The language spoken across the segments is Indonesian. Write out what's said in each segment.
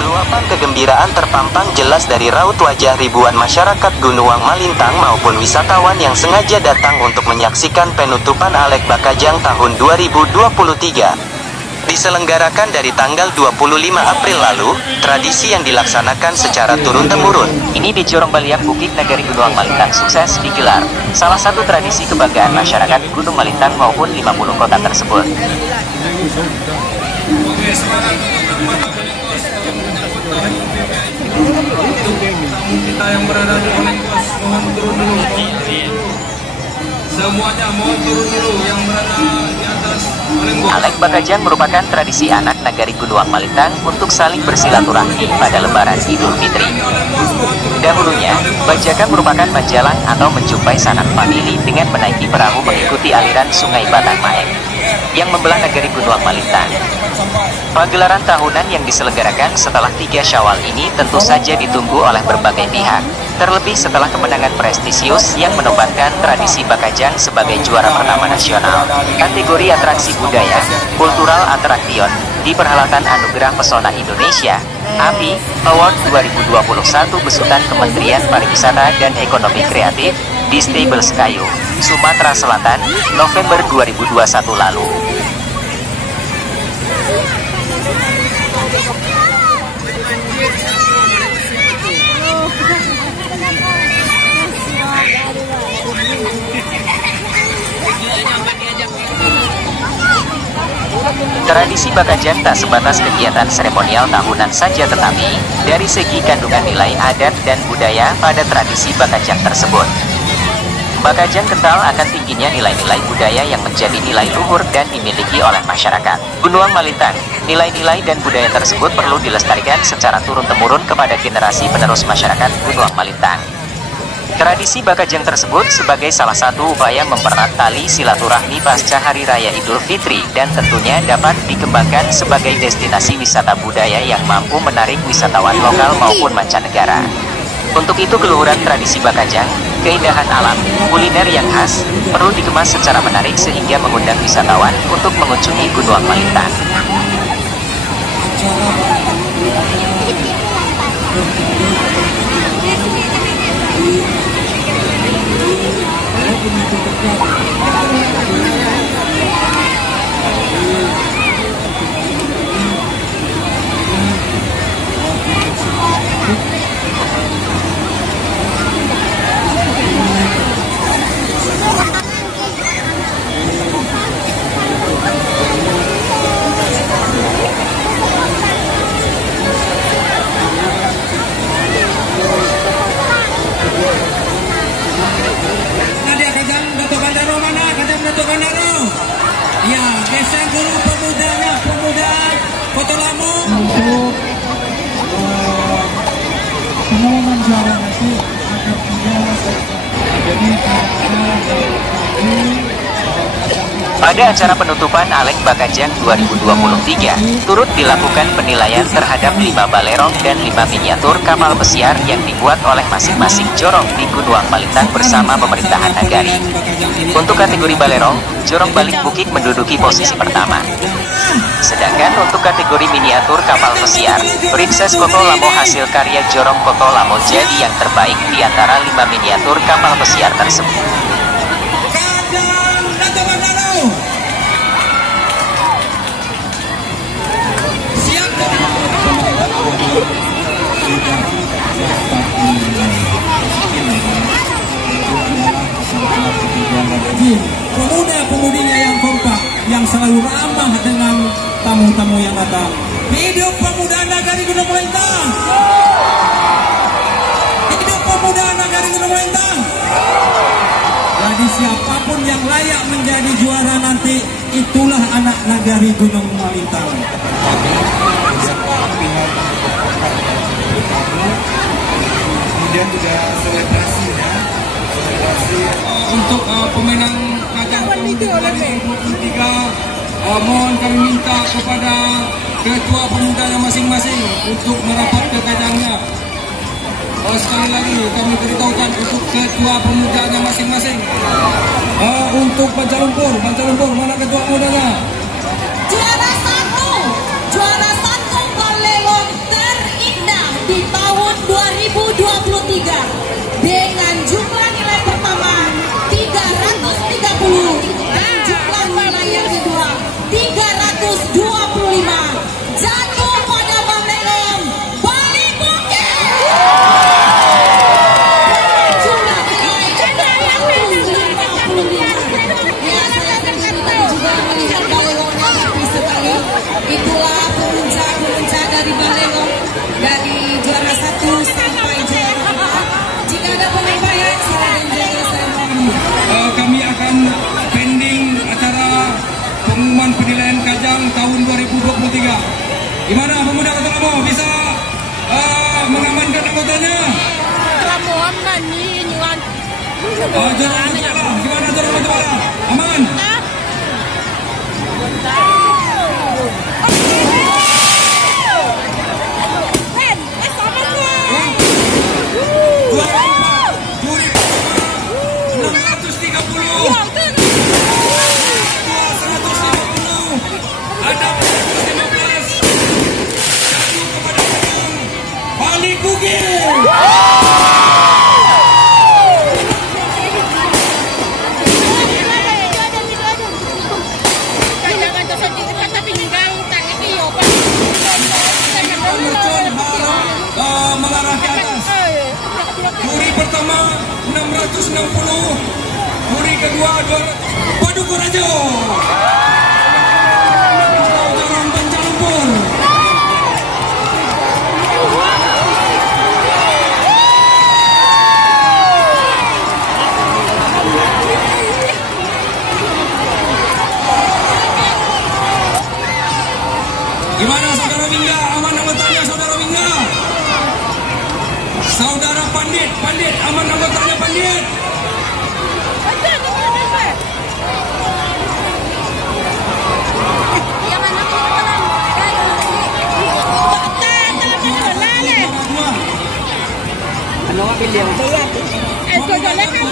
Luapan kegembiraan terpampang jelas dari raut wajah ribuan masyarakat Gunuang Malintang maupun wisatawan yang sengaja datang untuk menyaksikan penutupan Alek Bakajang tahun 2023. Diselenggarakan dari tanggal 25 April lalu, tradisi yang dilaksanakan secara turun-temurun. Ini di Jorong Baliak Bukit Nagari Gunuang Malintang sukses digelar. Salah satu tradisi kebanggaan masyarakat Gunung Malintang maupun 50 kota tersebut. Kita yang berada di Olengkos mohon turun dulu. Semuanya mohon turun dulu yang berada di atas Olengkos. Alek Bakajang merupakan tradisi anak Nagari Gunuang Malintang untuk saling bersilaturahmi pada Lebaran Idul Fitri. Dahulunya, bajakan merupakan menjalan atau menjumpai sanak famili dengan menaiki perahu mengikuti aliran Sungai Batang Maeng yang membelah Nagari Gunuang Malintang. Pagelaran tahunan yang diselenggarakan setelah 3 Syawal ini tentu saja ditunggu oleh berbagai pihak, terlebih setelah kemenangan prestisius yang menobatkan tradisi Bakajang sebagai juara pertama nasional kategori atraksi budaya, kultural attraction di Perhelatan Anugerah Pesona Indonesia API Award 2021 besutan Kementerian Pariwisata dan Ekonomi Kreatif di Stables Kayu, Sumatera Selatan, November 2021 lalu. Tradisi Bakajang tak sebatas kegiatan seremonial tahunan saja, tetapi dari segi kandungan nilai adat dan budaya pada tradisi Bakajang tersebut. Bakajang kental akan tingginya nilai-nilai budaya yang menjadi nilai luhur dan dimiliki oleh masyarakat Gunuang Malintang. Nilai-nilai dan budaya tersebut perlu dilestarikan secara turun-temurun kepada generasi penerus masyarakat Gunuang Malintang. Tradisi Bakajang tersebut sebagai salah satu upaya mempererat tali silaturahmi pasca Hari Raya Idul Fitri dan tentunya dapat dikembangkan sebagai destinasi wisata budaya yang mampu menarik wisatawan lokal maupun mancanegara. Untuk itu keluhuran tradisi Bakajang, keindahan alam, kuliner yang khas, perlu dikemas secara menarik sehingga mengundang wisatawan untuk mengunjungi Gunuang Malintang. Ya, geser dulu pemudanya, pemuda Kota Lamo. Untuk pengumuman juara nanti akan Pada acara penutupan Alek Bakajang 2023, turut dilakukan penilaian terhadap 5 balerong dan 5 miniatur kapal pesiar yang dibuat oleh masing-masing jorong di Gunuang Malintang bersama pemerintahan Nagari. Untuk kategori balerong, Jorong Balik Bukit menduduki posisi pertama. Sedangkan untuk kategori miniatur kapal pesiar, Princess Koto Lamo hasil karya Jorong Koto Lamo jadi yang terbaik di antara 5 miniatur kapal pesiar tersebut. Pemuda-pemudinya yang kompak, yang selalu ramah dengan tamu-tamu yang datang. Hidup pemuda Nagari Gunung Malintang! Hidup pemuda Nagari Gunung Malintang! Jadi siapapun yang layak menjadi juara nanti, itulah anak Nagari Gunung Malintang. Kemudian juga selebrasi ya. Untuk pemenang Nagari 2023, mohon kami minta kepada ketua pemudanya masing-masing untuk merapat ke kajangnya. Sekali lagi kami beritahukan untuk ketua pemudanya masing-masing. Untuk Panca Lumpur, mana ketua mudanya? Juara satu balelong terindah di tahun 2023 dengan jumlah nilai pertama 330 dan jumlah nilai yang kedua 325 jatuh pada balelong Bali Bukit. Jumlah nilai 155. Ya, saya juga melihat balelongnya happy sekali. Itulah pemuja dari balelong dari juara 1 sampai juara 4. Jika ada penyampaian silakan jaga saya mohon. Kami akan pending acara pengumuman penilaian kajang tahun 2023. Gimana pemuda Kota Lamo bisa mengamankan anggotanya? Gimana Jalan Batubara? Aman? Mengarah ke atas. Juri pertama 660, juri kedua Paduka Raja. Jalan Panca Lumpur. Gimana saudara Wingga? Aman anggotanya saudara Wingga? Saudara Pandit, aman anggotanya Pandit?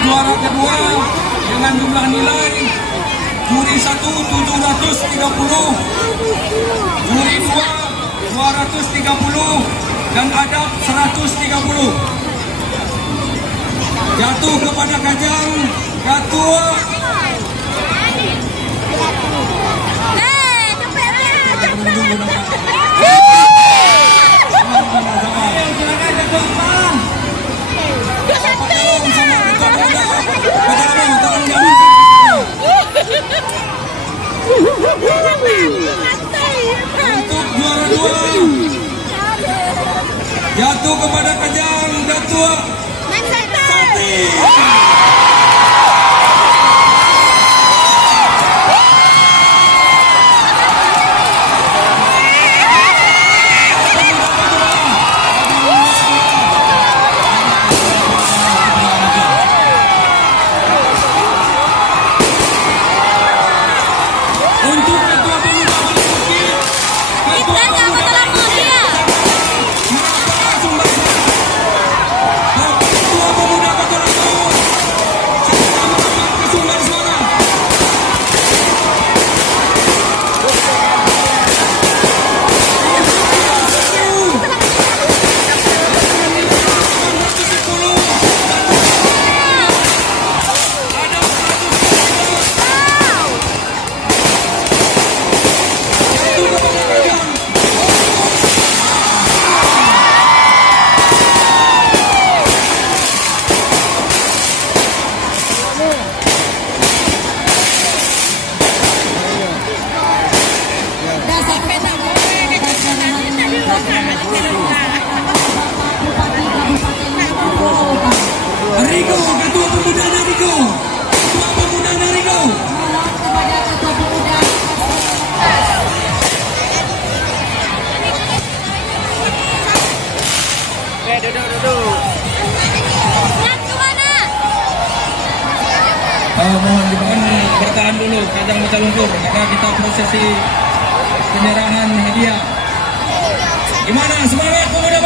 Juara kedua dengan jumlah nilai juri 1 730, juri 2 230 dan adab 130. Jatuh kepada kajang ketua untuk juara 2 jatuh kepada kajang ketua Sakti. Rigo, ketua pemudanya Rigo. Ketua pemudanya Rigo. Kepada ketua pemuda. Duduk. Mohon bertahan dulu kajang Panca Lumpur karena kita prosesi penyerahan hadiah. Gimana semangat pemuda